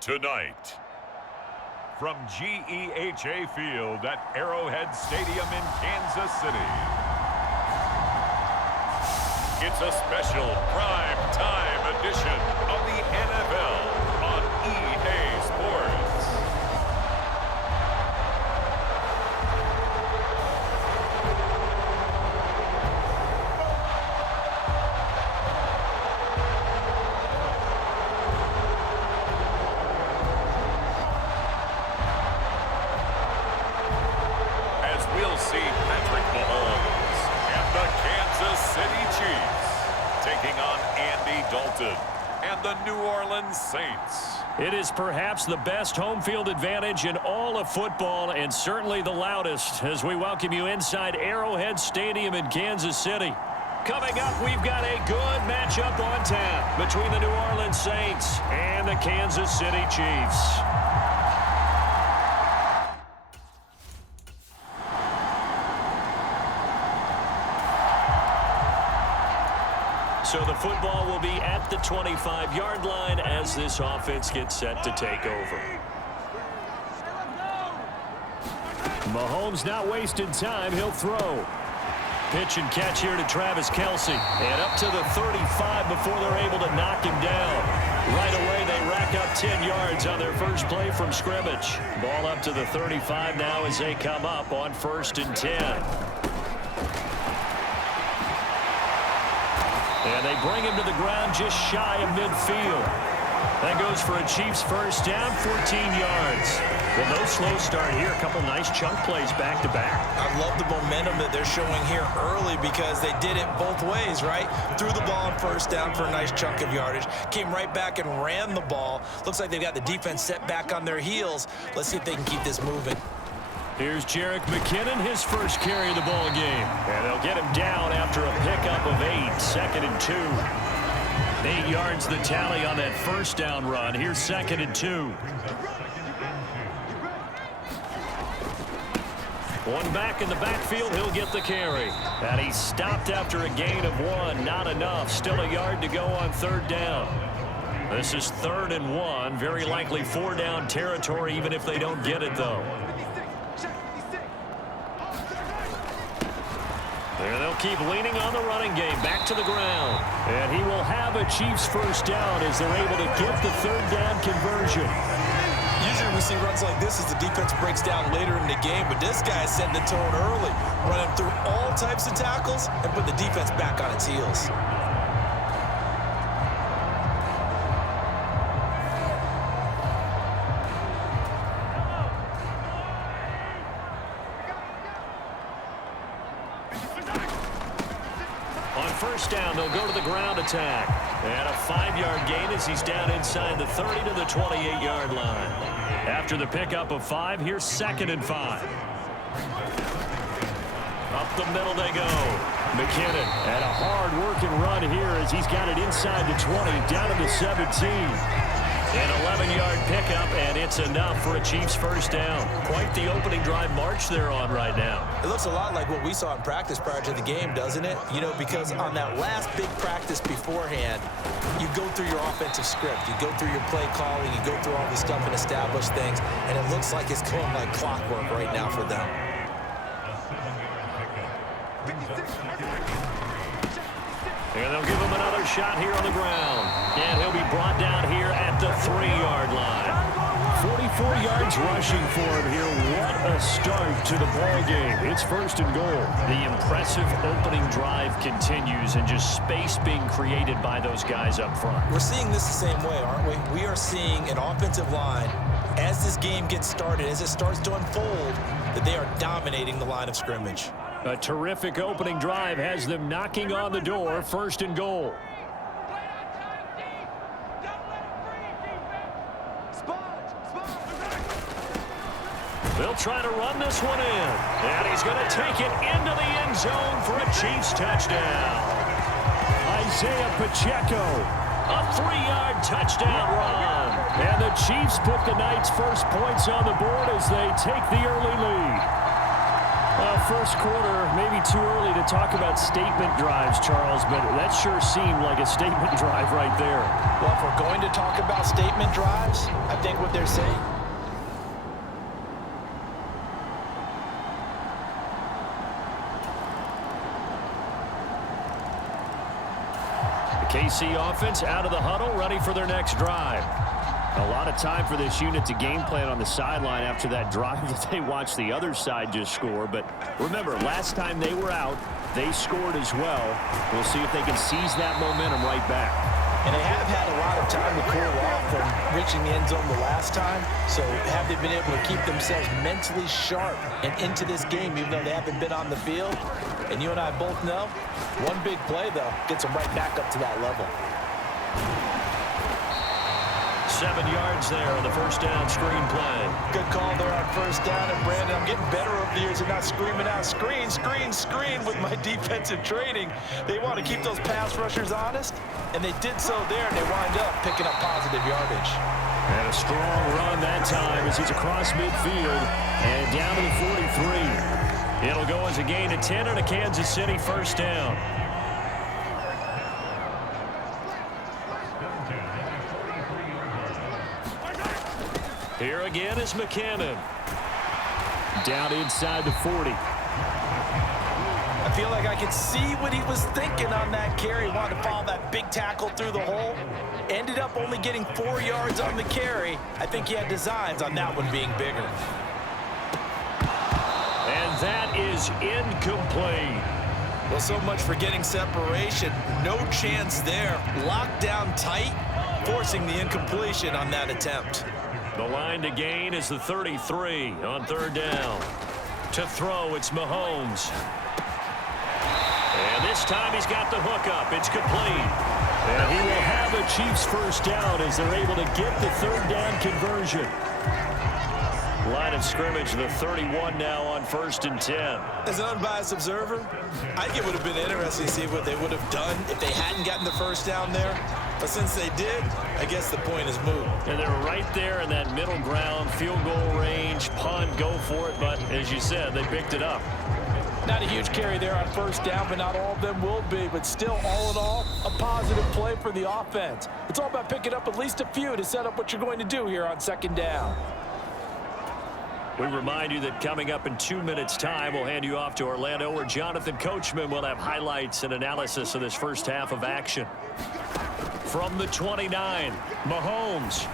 Tonight, from GEHA Field at Arrowhead Stadium in Kansas City, it's a special prime time edition of the NFL on EA Sports. We'll see Patrick Mahomes and the Kansas City Chiefs taking on Andy Dalton and the New Orleans Saints. It is perhaps the best home field advantage in all of football, and certainly the loudest, as we welcome you inside Arrowhead Stadium in Kansas City. Coming up, we've got a good matchup on tap between the New Orleans Saints and the Kansas City Chiefs. So the football will be at the 25-yard line as this offense gets set to take over. Mahomes not wasting time. He'll throw. Pitch and catch here to Travis Kelce. And up to the 35 before they're able to knock him down. Right away, they rack up 10 yards on their first play from scrimmage. Ball up to the 35 now as they come up on 1st and 10. And they bring him to the ground just shy of midfield. That goes for a Chiefs first down, 14 yards. Well, no slow start here. A couple nice chunk plays back-to-back. I love the momentum that they're showing here early because they did it both ways, right? Threw the ball on first down for a nice chunk of yardage. Came right back and ran the ball. Looks like they've got the defense set back on their heels. Let's see if they can keep this moving. Here's Jerick McKinnon, his first carry of the ball game. And they'll get him down after a pickup of 8, 2nd and 2. 8 yards the tally on that first down run. Here's 2nd and 2. One back in the backfield, he'll get the carry. And he stopped after a gain of 1. Not enough. Still a yard to go on 3rd down. This is 3rd and 1. Very likely 4 down territory, even if they don't get it, though. And they'll keep leaning on the running game. Back to the ground. And he will have a Chiefs first down as they're able to get the 3rd down conversion. Usually we see runs like this as the defense breaks down later in the game, but this guy is setting the tone early, running through all types of tackles and put the defense back on its heels. First down, they'll go to the ground attack. And a 5-yard gain as he's down inside the 30 to the 28-yard line. After the pickup of 5, here's 2nd and 5. Up the middle they go. McKinnon and a hard-working run here as he's got it inside the 20, down to the 17. An 11-yard pickup, and it's enough for a Chiefs first down. Quite the opening drive march they're on right now. It looks a lot like what we saw in practice prior to the game, doesn't it? You know, because on that last big practice beforehand, you go through your offensive script. You go through your play calling. You go through all the stuff and establish things, and it looks like it's going like clockwork right now for them. And they'll give him another shot here on the ground. And he'll be brought down here at the 3-yard line. 44 yards rushing for him here. What a start to the ball game. It's 1st and goal. The impressive opening drive continues and just space being created by those guys up front. We're seeing this the same way, aren't we? We are seeing an offensive line, as this game gets started, as it starts to unfold, that they are dominating the line of scrimmage. A terrific opening drive has them knocking on the door. 1st and goal. Spot! They'll try to run this one in. And he's going to take it into the end zone for a Chiefs touchdown. Isaiah Pacheco, a 3-yard touchdown run. And the Chiefs put the night's first points on the board as they take the early lead. Well, first quarter, maybe too early to talk about statement drives, Charles, but that sure seemed like a statement drive right there. Well, if we're going to talk about statement drives, I think what they're saying. The KC offense out of the huddle, ready for their next drive. A lot of time for this unit to game plan on the sideline after that drive that they watched the other side just score. But remember, last time they were out, they scored as well. We'll see if they can seize that momentum right back. And they have had a lot of time to cool off from reaching the end zone the last time. So have they been able to keep themselves mentally sharp and into this game, even though they haven't been on the field? And you and I both know, one big play, though, gets them right back up to that level. 7 yards there on the first down screen play. Good call there on first down. And, Brandon, I'm getting better over the years and not screaming out, screen, screen, screen with my defensive training. They want to keep those pass rushers honest, and they did so there, and they wind up picking up positive yardage. And a strong run that time as he's across midfield and down to the 43. It'll go as a gain of 10 and a Kansas City first down. Here again is McCannon. Down inside the 40. I feel like I could see what he was thinking on that carry. Wanted to follow that big tackle through the hole. Ended up only getting 4 yards on the carry. I think he had designs on that one being bigger. And that is incomplete. Well, so much for getting separation. No chance there. Locked down tight, forcing the incompletion on that attempt. The line to gain is the 33 on third down. To throw, it's Mahomes. And this time he's got the hook up. It's complete. And he will have a Chiefs first down as they're able to get the third down conversion. Line of scrimmage, the 31 now on 1st and 10. As an unbiased observer, I think it would have been interesting to see what they would have done if they hadn't gotten the first down there. But since they did, I guess the point is moot. And they're right there in that middle ground, field goal range, punt, go for it. But as you said, they picked it up. Not a huge carry there on first down, but not all of them will be. But still, all in all, a positive play for the offense. It's all about picking up at least a few to set up what you're going to do here on second down. We remind you that coming up in 2 minutes' time, we'll hand you off to Orlando, where Jonathan Coachman will have highlights and analysis of this first half of action. From the 29, Mahomes.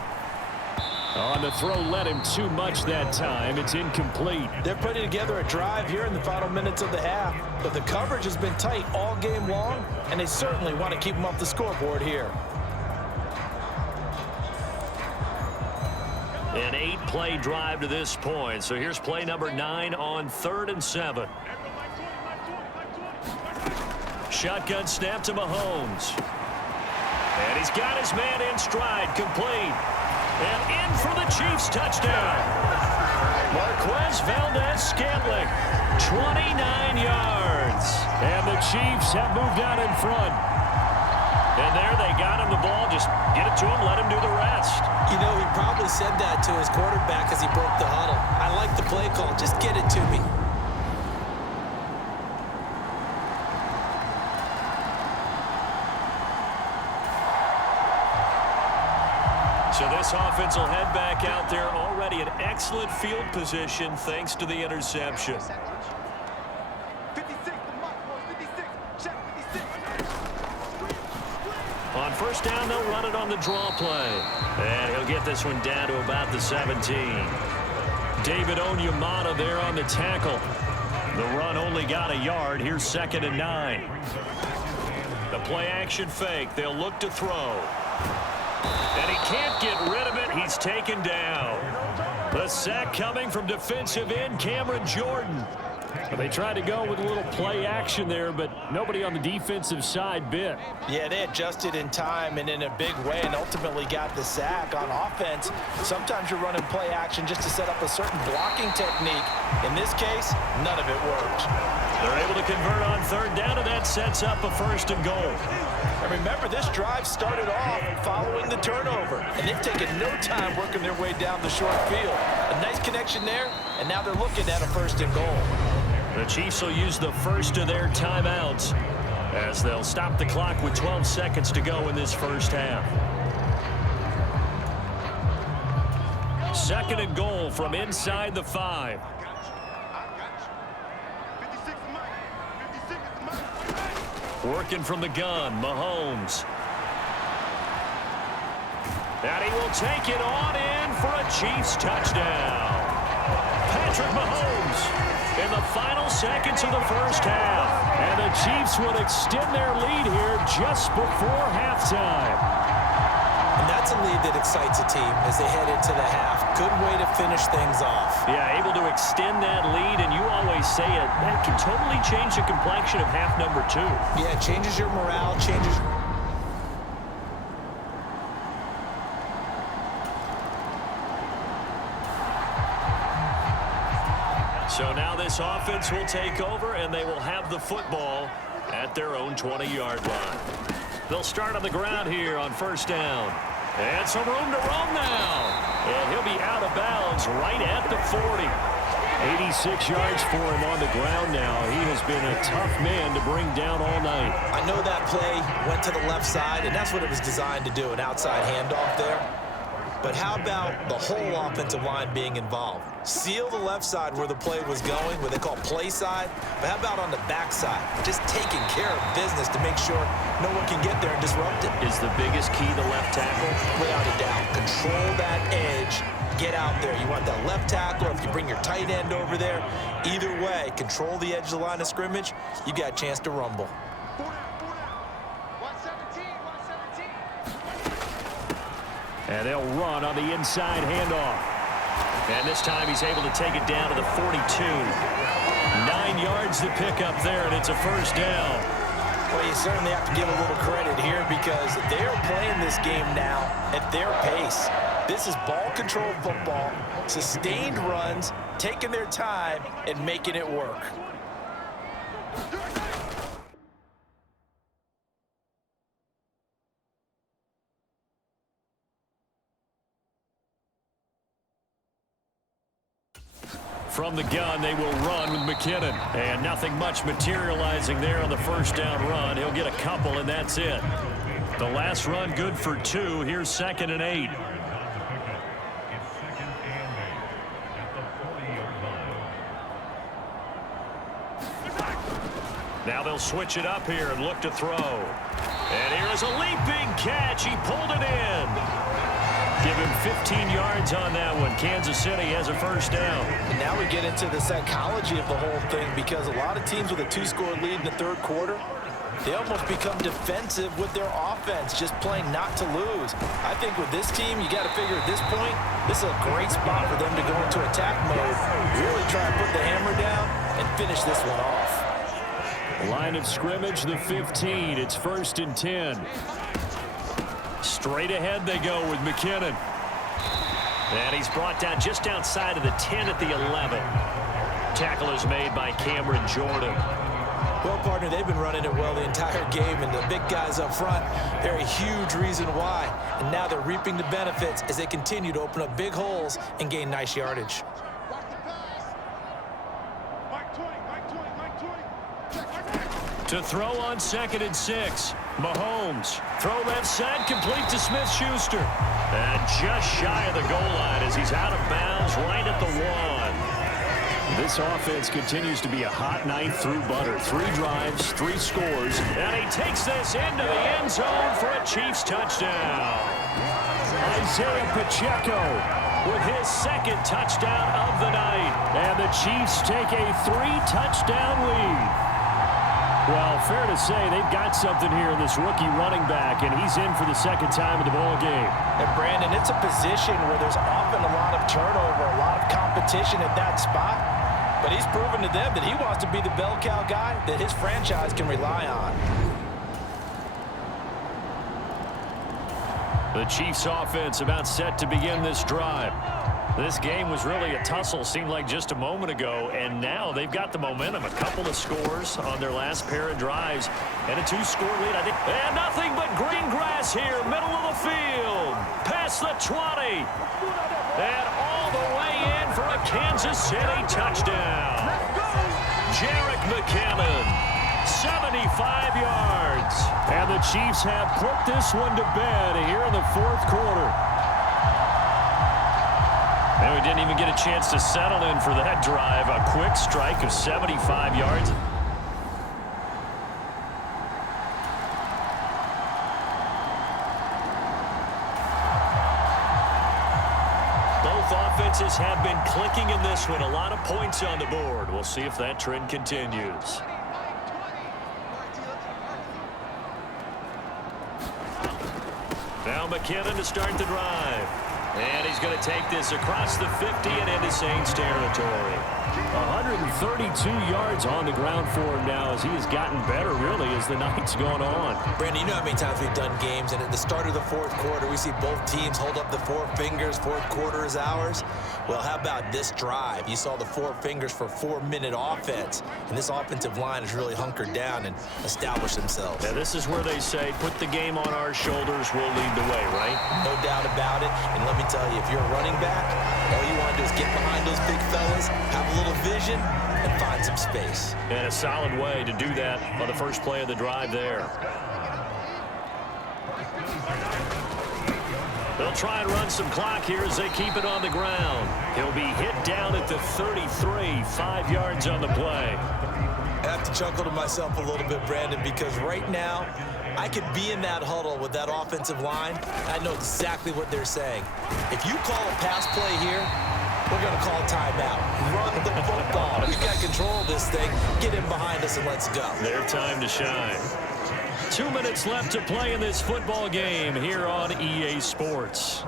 On the throw, led him too much that time. It's incomplete. They're putting together a drive here in the final minutes of the half, but the coverage has been tight all game long, and they certainly want to keep them off the scoreboard here. An 8-play drive to this point. So here's play number 9 on 3rd and 7. Shotgun snap to Mahomes. And he's got his man in stride, complete. And in for the Chiefs touchdown. Marquez Valdez-Scantling, 29 yards. And the Chiefs have moved out in front. And there they got him the ball. Just get it to him, let him do the rest. You know, he probably said that to his quarterback as he broke the huddle. I like the play call. Just get it to me. So this offense will head back out there, already in excellent field position thanks to the interception. On first down, they'll run it on the draw play. And he'll get this one down to about the 17. David Onyemata there on the tackle. The run only got a yard. Here's 2nd and 9. The play action fake. They'll look to throw. And he can't get rid of it. He's taken down. The sack coming from defensive end Cameron Jordan. Well, they tried to go with a little play action there, but nobody on the defensive side bit. Yeah, they adjusted in time and in a big way and ultimately got the sack. On offense, sometimes you're running play action just to set up a certain blocking technique. In this case, none of it worked. They're able to convert on third down, and that sets up a 1st and goal. And remember, this drive started off following the turnover, and they've taken no time working their way down the short field. A nice connection there, and now they're looking at a 1st and goal. The Chiefs will use the first of their timeouts as they'll stop the clock with 12 seconds to go in this first half. 2nd and goal from inside the 5. Working from the gun, Mahomes. And he will take it on in for a Chiefs touchdown. Patrick Mahomes in the final seconds of the first half. And the Chiefs will extend their lead here just before halftime. And that's a lead that excites a team as they head into the half. Good way to finish things off. Yeah, able to extend that lead, and you always say it, that can totally change the complexion of half number 2. Yeah, it changes your morale, changes... So now this offense will take over, and they will have the football at their own 20-yard line. They'll start on the ground here on 1st down. And some room to roam now. And he'll be out of bounds right at the 40. 86 yards for him on the ground now. He has been a tough man to bring down all night. I know that play went to the left side, and that's what it was designed to do, an outside handoff there. But how about the whole offensive line being involved? Seal the left side where the play was going, what they call play side. But how about on the back side? Just taking care of business to make sure no one can get there and disrupt it. Is the biggest key the left tackle? Without a doubt. Control that edge. Get out there. You want that left tackle, if you bring your tight end over there. Either way, control the edge of the line of scrimmage. You got a chance to rumble. And they'll run on the inside handoff. And this time he's able to take it down to the 42. 9 yards to pick up there, and it's a 1st down. Well, you certainly have to give a little credit here because they are playing this game now at their pace. This is ball control football, sustained runs, taking their time, and making it work. From the gun, they will run with McKinnon. And nothing much materializing there on the 1st down run. He'll get a couple, and that's it. The last run good for 2. Here's 2nd and 8. Now they'll switch it up here and look to throw. And here is a leaping catch. He pulled it in. Give him 15 yards on that one. Kansas City has a 1st down. And now we get into the psychology of the whole thing because a lot of teams with a 2-score lead in the 3rd quarter, they almost become defensive with their offense, just playing not to lose. I think with this team, you got to figure at this point, this is a great spot for them to go into attack mode, really try to put the hammer down and finish this one off. Line of scrimmage, the 15. It's 1st and 10. Straight ahead they go with McKinnon. And he's brought down just outside of the 10 at the 11. Tackle is made by Cameron Jordan. Well, partner, they've been running it well the entire game, and the big guys up front, they're a huge reason why. And now they're reaping the benefits as they continue to open up big holes and gain nice yardage. To throw on 2nd and 6. Mahomes. Throw left side, complete to Smith-Schuster. And just shy of the goal line as he's out of bounds right at the 1. This offense continues to be a hot night through butter. 3 drives, 3 scores. And he takes this into the end zone for a Chiefs touchdown. Isaiah Pacheco with his 2nd touchdown of the night. And the Chiefs take a 3-touchdown lead. Well, fair to say they've got something here in this rookie running back, and he's in for the 2nd time of the ball game. And Brandon, it's a position where there's often a lot of turnover, a lot of competition at that spot. But he's proven to them that he wants to be the bell cow guy that his franchise can rely on. The Chiefs offense about set to begin this drive. This game was really a tussle, seemed like just a moment ago, and now they've got the momentum. A couple of scores on their last pair of drives, and a 2-score lead, I think. And nothing but green grass here, middle of the field, past the 20, and all the way in for a Kansas City touchdown. Jerick McKinnon, 75 yards, and the Chiefs have put this one to bed here in the fourth quarter. And we didn't even get a chance to settle in for that drive. A quick strike of 75 yards. Both offenses have been clicking in this one. A lot of points on the board. We'll see if that trend continues. Now McKinnon to start the drive. And he's going to take this across the 50 and into Saints territory. 132 yards on the ground for him now as he has gotten better, really, as the night's gone on. Brandon, you know how many times we've done games, and at the start of the fourth quarter, we see both teams hold up the four fingers, fourth quarter is ours. Well, how about this drive? You saw the four fingers for 4-minute offense, and this offensive line has really hunkered down and established themselves. Yeah, this is where they say, put the game on our shoulders, we'll lead the way, right? No doubt about it, and let me tell you, if you're a running back, all you want to do is get behind those big fellas, have a little vision, and find some space. And a solid way to do that on the first play of the drive there. They'll try and run some clock here as they keep it on the ground. He'll be hit down at the 33, 5 yards on the play. I have to chuckle to myself a little bit, Brandon, because right now, I could be in that huddle with that offensive line. I know exactly what they're saying. If you call a pass play here, we're going to call timeout. Run the football. We got control of this thing. Get in behind us and let's go. Their time to shine. 2 minutes left to play in this football game here on EA Sports.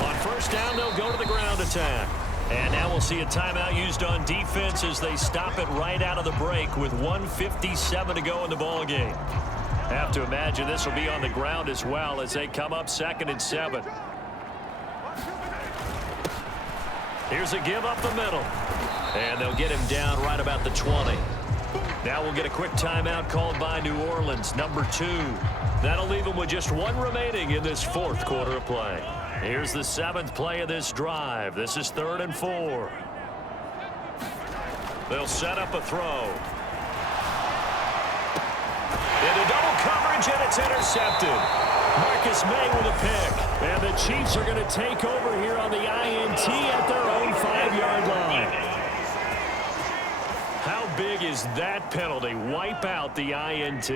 On first down, they'll go to the ground attack. And now we'll see a timeout used on defense as they stop it right out of the break with 1:57 to go in the ball game. Have to imagine this will be on the ground as well as they come up 2nd and 7. Here's a give up the middle. And they'll get him down right about the 20. Now we'll get a quick timeout called by New Orleans, number 2. That'll leave them with just 1 remaining in this fourth quarter of play. Here's the 7th play of this drive. This is 3rd and 4. They'll set up a throw. Into double coverage, and it's intercepted. Marcus May with a pick. And the Chiefs are going to take over here on the INT at their own 5-yard line. How big is that penalty? Wipe out the INT.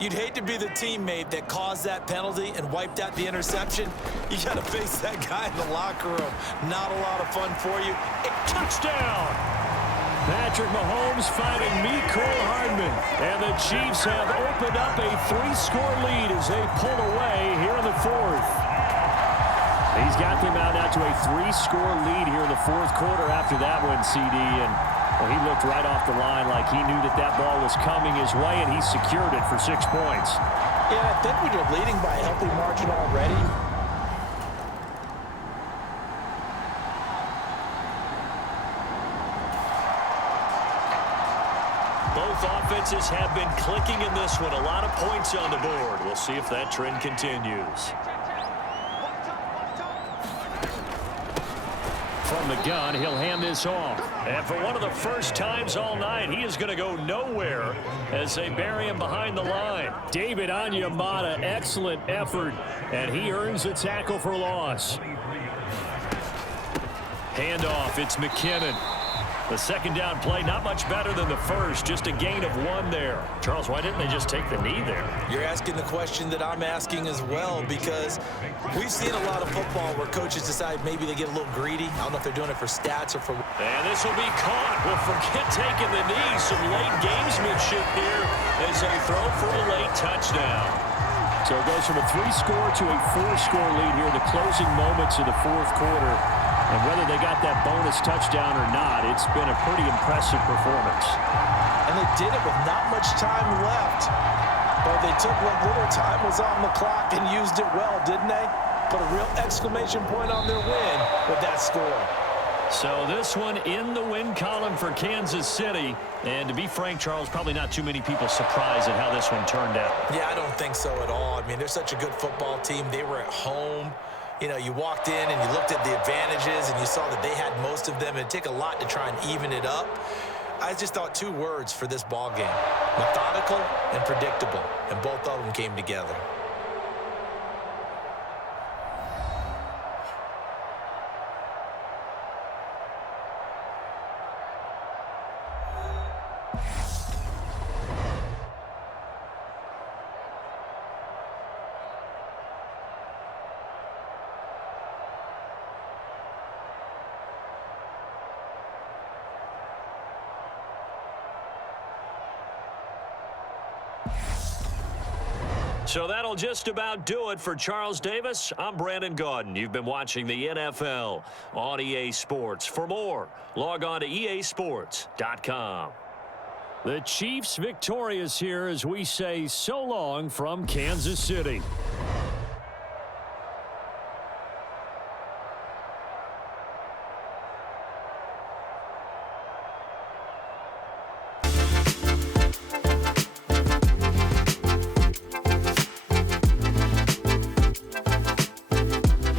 You'd hate to be the teammate that caused that penalty and wiped out the interception. You got to face that guy in the locker room. Not a lot of fun for you. Touchdown! Patrick Mahomes finding Mecole Hardman. And the Chiefs have opened up a 3-score lead as they pull away here in the 4th. He's got them out now to a 3-score lead here in the 4th quarter after that one, CD. And well, he looked right off the line like he knew that that ball was coming his way, and he secured it for 6 points. Yeah, I think when you're leading by a healthy margin already, both offenses have been clicking in this one. A lot of points on the board. We'll see if that trend continues. From the gun, he'll hand this off. And for one of the first times all night, he is going to go nowhere as they bury him behind the line. David Onyemata, excellent effort, and he earns a tackle for loss. Handoff, it's McKinnon. The 2nd down play, not much better than the first, just a gain of 1 there. Charles, why didn't they just take the knee there? You're asking the question that I'm asking as well, because we've seen a lot of football where coaches decide maybe they get a little greedy. I don't know if they're doing it for stats or for... And this will be caught. Well, forget taking the knee. Some late gamesmanship here as they throw for a late touchdown. So it goes from a 3-score to a 4-score lead here in the closing moments of the fourth quarter. And whether they got that bonus touchdown or not, it's been a pretty impressive performance. And they did it with not much time left. But they took what little time was on the clock and used it well, didn't they? Put a real exclamation point on their win with that score. So this one in the win column for Kansas City. And to be frank, Charles, probably not too many people surprised at how this one turned out. Yeah, I don't think so at all. I mean, they're such a good football team. They were at home. You know, you walked in and you looked at the advantages and you saw that they had most of them. It'd take a lot to try and even it up. I just thought 2 words for this ball game: methodical and predictable. And both of them came together. So that'll just about do it for Charles Davis. I'm Brandon Gaudin. You've been watching the NFL on EA Sports. For more, log on to easports.com. The Chiefs victorious here as we say so long from Kansas City.